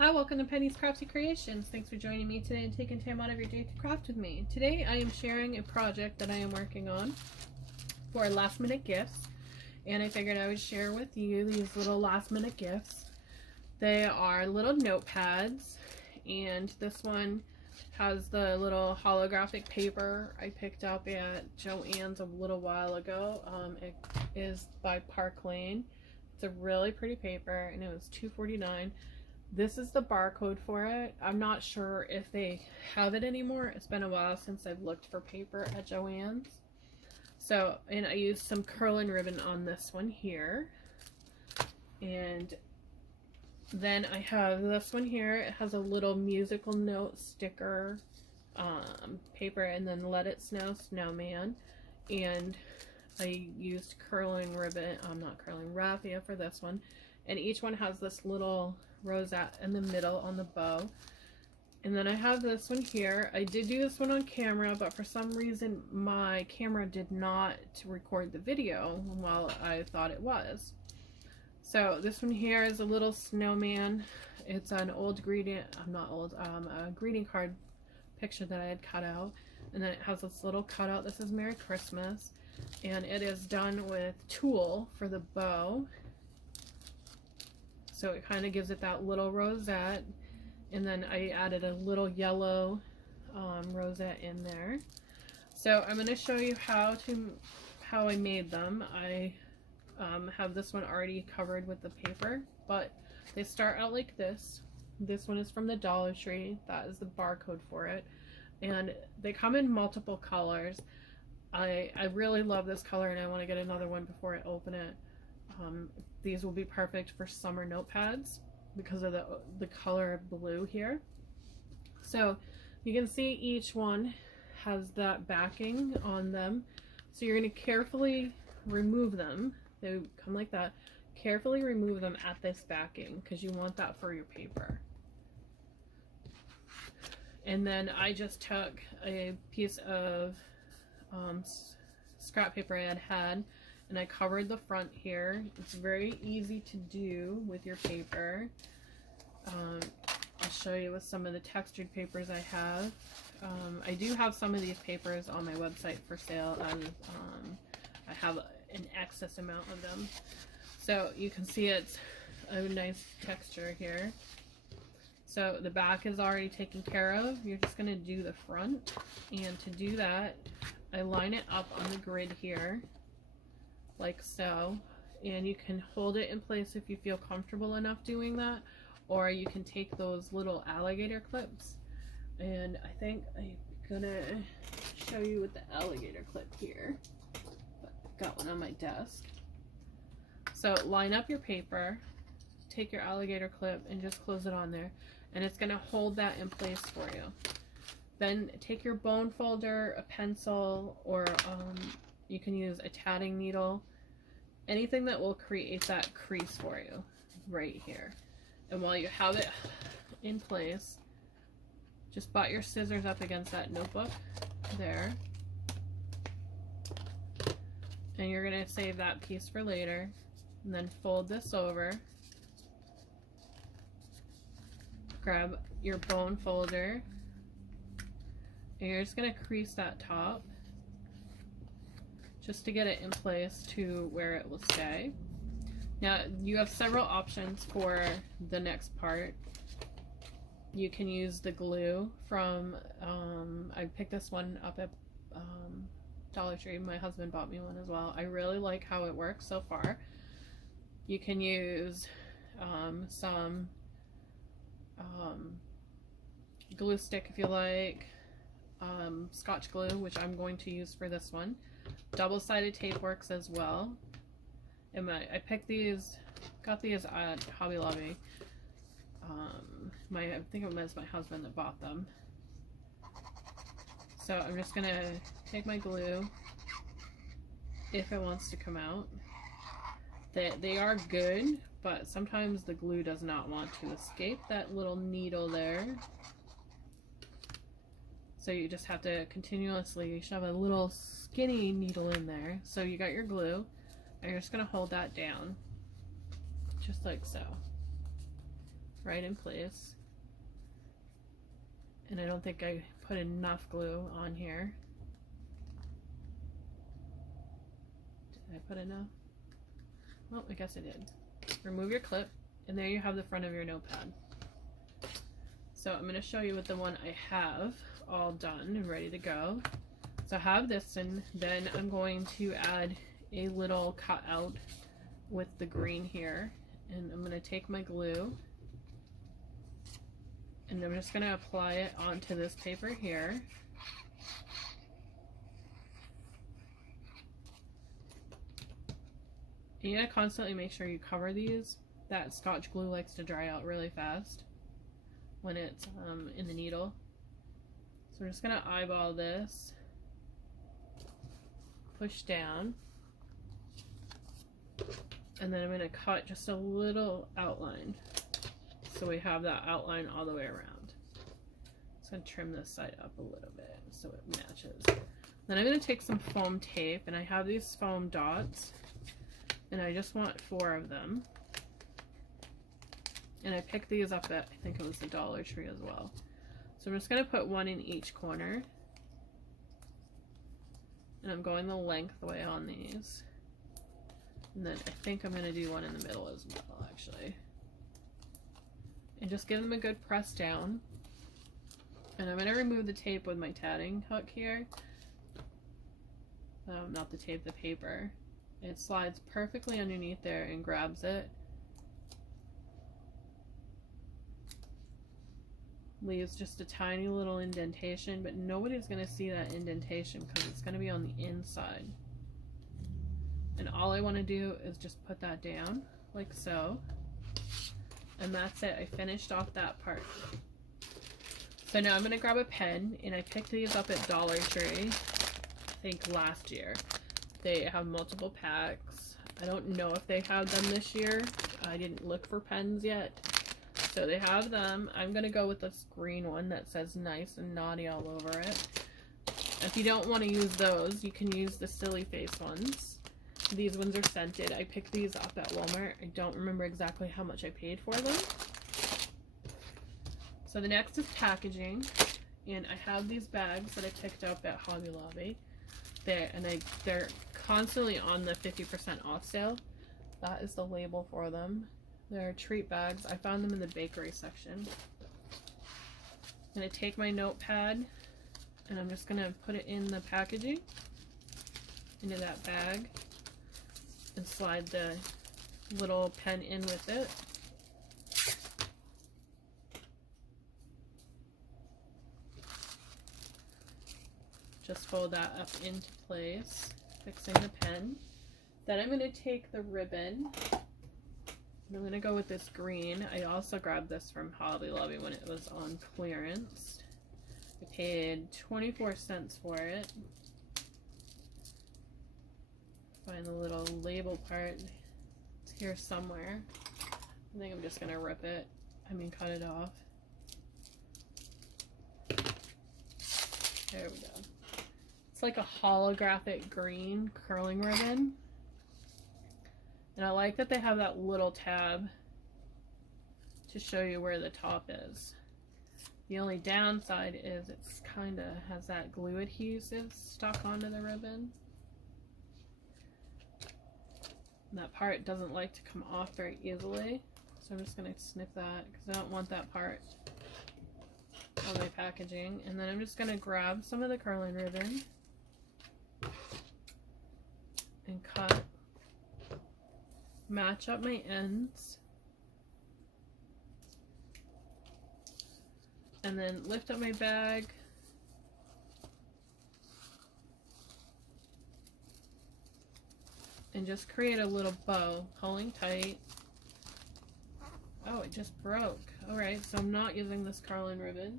Hi, welcome to Penny's Crafty Creations. Thanks for joining me today and taking time out of your day to craft with me. Today I am sharing a project that I am working on for last minute gifts, and I figured I would share with you these little last minute gifts. They are little notepads, and this one has the little holographic paper I picked up at Joann's a little while ago. It is by Park Lane. It's a really pretty paper, and it was $2.49. This is the barcode for it. I'm not sure if they have it anymore. It's been a while since I've looked for paper at Joann's. So, and I used some curling ribbon on this one here. And then I have this one here. It has a little musical note sticker paper, and then Let It Snow Snowman. And I used curling ribbon, not curling, raffia for this one. And each one has this little rosette in the middle on the bow. And then I have this one here. I did do this one on camera, but for some reason my camera did not record the video while I thought it was. So this one here is a little snowman. It's an old greeting, a greeting card picture that I had cut out. And then it has this little cutout that says Merry Christmas. And it is done with tulle for the bow. So it kind of gives it that little rosette, and then I added a little yellow rosette in there. So I'm going to show you how I made them. I have this one already covered with the paper, but they start out like this. This one is from the Dollar Tree. That is the barcode for it, and they come in multiple colors. I really love this color, and I want to get another one before I open it. These will be perfect for summer notepads because of the color of blue here. So you can see each one has that backing on them. So you're going to carefully remove them. They come like that. Carefully remove them at this backing because you want that for your paper. And then I just took a piece of scrap paper I had and I covered the front here. It's very easy to do with your paper. I'll show you with some of the textured papers I have. I do have some of these papers on my website for sale, and I have an excess amount of them. So you can see it's a nice texture here. So the back is already taken care of. You're just going to do the front, and to do that I line it up on the grid here like so, and you can hold it in place if you feel comfortable enough doing that, or you can take those little alligator clips, and I think I'm gonna show you with the alligator clip here. Got one on my desk. So line up your paper, take your alligator clip and just close it on there, and it's gonna hold that in place for you. Then take your bone folder, a pencil, or you can use a tatting needle, anything that will create that crease for you right here. And while you have it in place, just butt your scissors up against that notebook there. And you're going to save that piece for later. And then fold this over. Grab your bone folder. And you're just going to crease that top just to get it in place to where it will stay. Now you have several options for the next part. You can use the glue from, I picked this one up at Dollar Tree. My husband bought me one as well. I really like how it works so far. You can use some glue stick if you like, Scotch glue, which I'm going to use for this one. Double-sided tape works as well. And I picked these, got these at Hobby Lobby. I think it was my husband that bought them. So I'm just gonna take my glue if it wants to come out. They are good, but sometimes the glue does not want to escape that little needle there. So you just have to continuously shove a little skinny needle in there. So you got your glue, and you're just going to hold that down, just like so. right in place. And I don't think I put enough glue on here. Did I put enough? Well, I guess I did. Remove your clip, and there you have the front of your notepad. So I'm going to show you what the one I have all done and ready to go. So I have this, and then I'm going to add a little cutout with the green here, and I'm going to take my glue and I'm just going to apply it onto this paper here. You gotta constantly make sure you cover these. That Scotch glue likes to dry out really fast when it's in the needle. So we're just gonna eyeball this, push down, and then I'm gonna cut just a little outline. So we have that outline all the way around. Just gonna trim this side up a little bit so it matches. Then I'm gonna take some foam tape, and I have these foam dots, and I just want 4 of them. And I picked these up at, I think it was the Dollar Tree as well. So I'm just gonna put 1 in each corner. And I'm going the length way on these. And then I think I'm gonna do 1 in the middle as well, actually. And just give them a good press down. And I'm going to remove the tape with my tatting hook here. Not the tape, the paper. It slides perfectly underneath there and grabs it. Leaves just a tiny little indentation, but nobody's going to see that indentation because it's going to be on the inside. And all I want to do is just put that down like so. And that's it. I finished off that part. So now I'm going to grab a pen, and I picked these up at Dollar Tree, I think last year. They have multiple packs. I don't know if they have them this year. I didn't look for pens yet. So they have them. I'm going to go with this green one that says nice and naughty all over it. If you don't want to use those, you can use the silly face ones. These ones are scented. I picked these up at Walmart. I don't remember exactly how much I paid for them. So the next is packaging, and I have these bags that I picked up at Hobby Lobby. They're constantly on the 50% off sale. That is the label for them. They're treat bags. I found them in the bakery section. I'm going to take my notepad, and I'm just going to put it in the packaging, into that bag, and slide the little pen in with it. Just fold that up into place, fixing the pen. Then I'm going to take the ribbon, and I'm going to go with this green. I also grabbed this from Hobby Lobby when it was on clearance. I paid 24 cents for it. Find the little label part. It's here somewhere. I think I'm just gonna rip it. Cut it off. There we go. It's like a holographic green curling ribbon. And I like that they have that little tab to show you where the top is. The only downside is it's kind of has that glue adhesive stuck onto the ribbon. And that part doesn't like to come off very easily, so I'm just going to snip that because I don't want that part on my packaging. And then I'm just going to grab some of the curling ribbon and cut, match up my ends, and then lift up my bag, and just create a little bow, pulling tight. Oh, it just broke. Alright, so I'm not using this curling ribbon.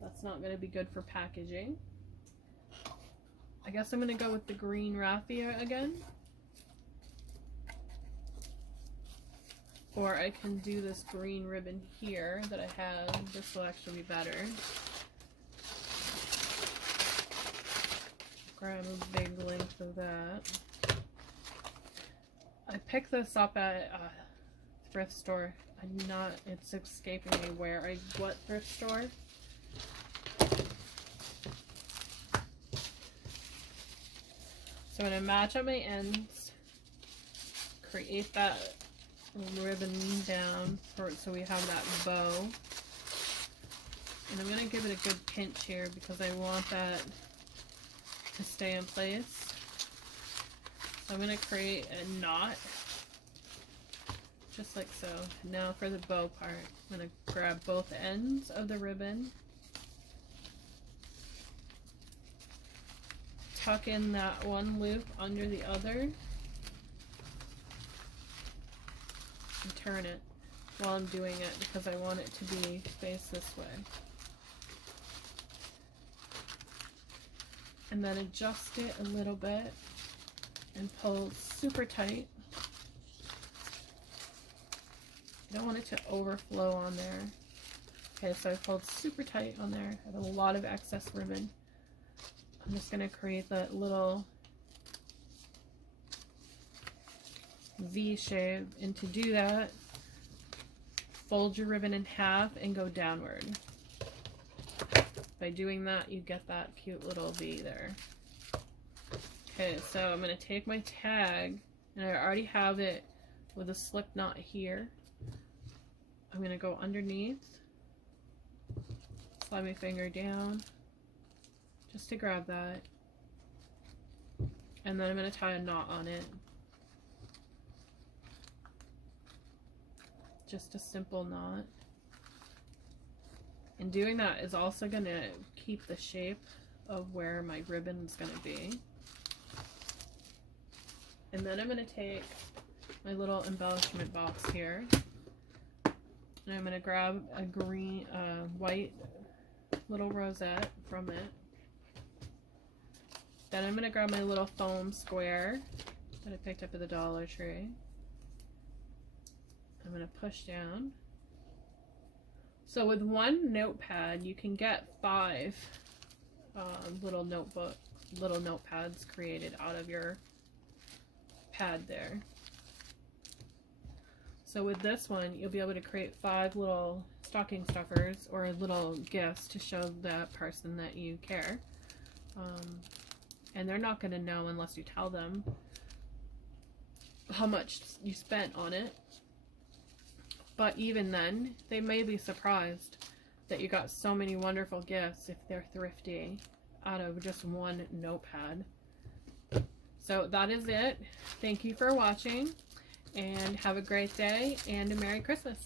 That's not going to be good for packaging. I guess I'm going to go with the green raffia again. Or I can do this green ribbon here that I have. This will actually be better. Grab a big length of that. I picked this up at thrift store. It's escaping me what thrift store. So I'm going to match up my ends, create that ribbon down so we have that bow. And I'm going to give it a good pinch here because I want that to stay in place. So I'm going to create a knot, just like so. Now for the bow part, I'm going to grab both ends of the ribbon, tuck in that one loop under the other, and turn it while I'm doing it because I want it to be faced this way. And then adjust it a little bit and pull super tight. You don't want it to overflow on there. Okay, so I pulled super tight on there. I have a lot of excess ribbon. I'm just going to create that little V shape, and to do that, fold your ribbon in half and go downward. By doing that, you get that cute little V there. Okay, so I'm going to take my tag, and I already have it with a slip knot here. I'm going to go underneath, slide my finger down just to grab that, and then I'm going to tie a knot on it. Just a simple knot. And doing that is also going to keep the shape of where my ribbon is going to be. And then I'm going to take my little embellishment box here, and I'm going to grab a white little rosette from it. Then I'm going to grab my little foam square that I picked up at the Dollar Tree. I'm going to push down. So with one notepad, you can get 5 little notepads created out of your pad there. So with this one, you'll be able to create 5 little stocking stuffers or little gifts to show that person that you care. And they're not going to know unless you tell them how much you spent on it. But even then, they may be surprised that you got so many wonderful gifts if they're thrifty out of just one notepad. So that is it. Thank you for watching, and have a great day and a Merry Christmas.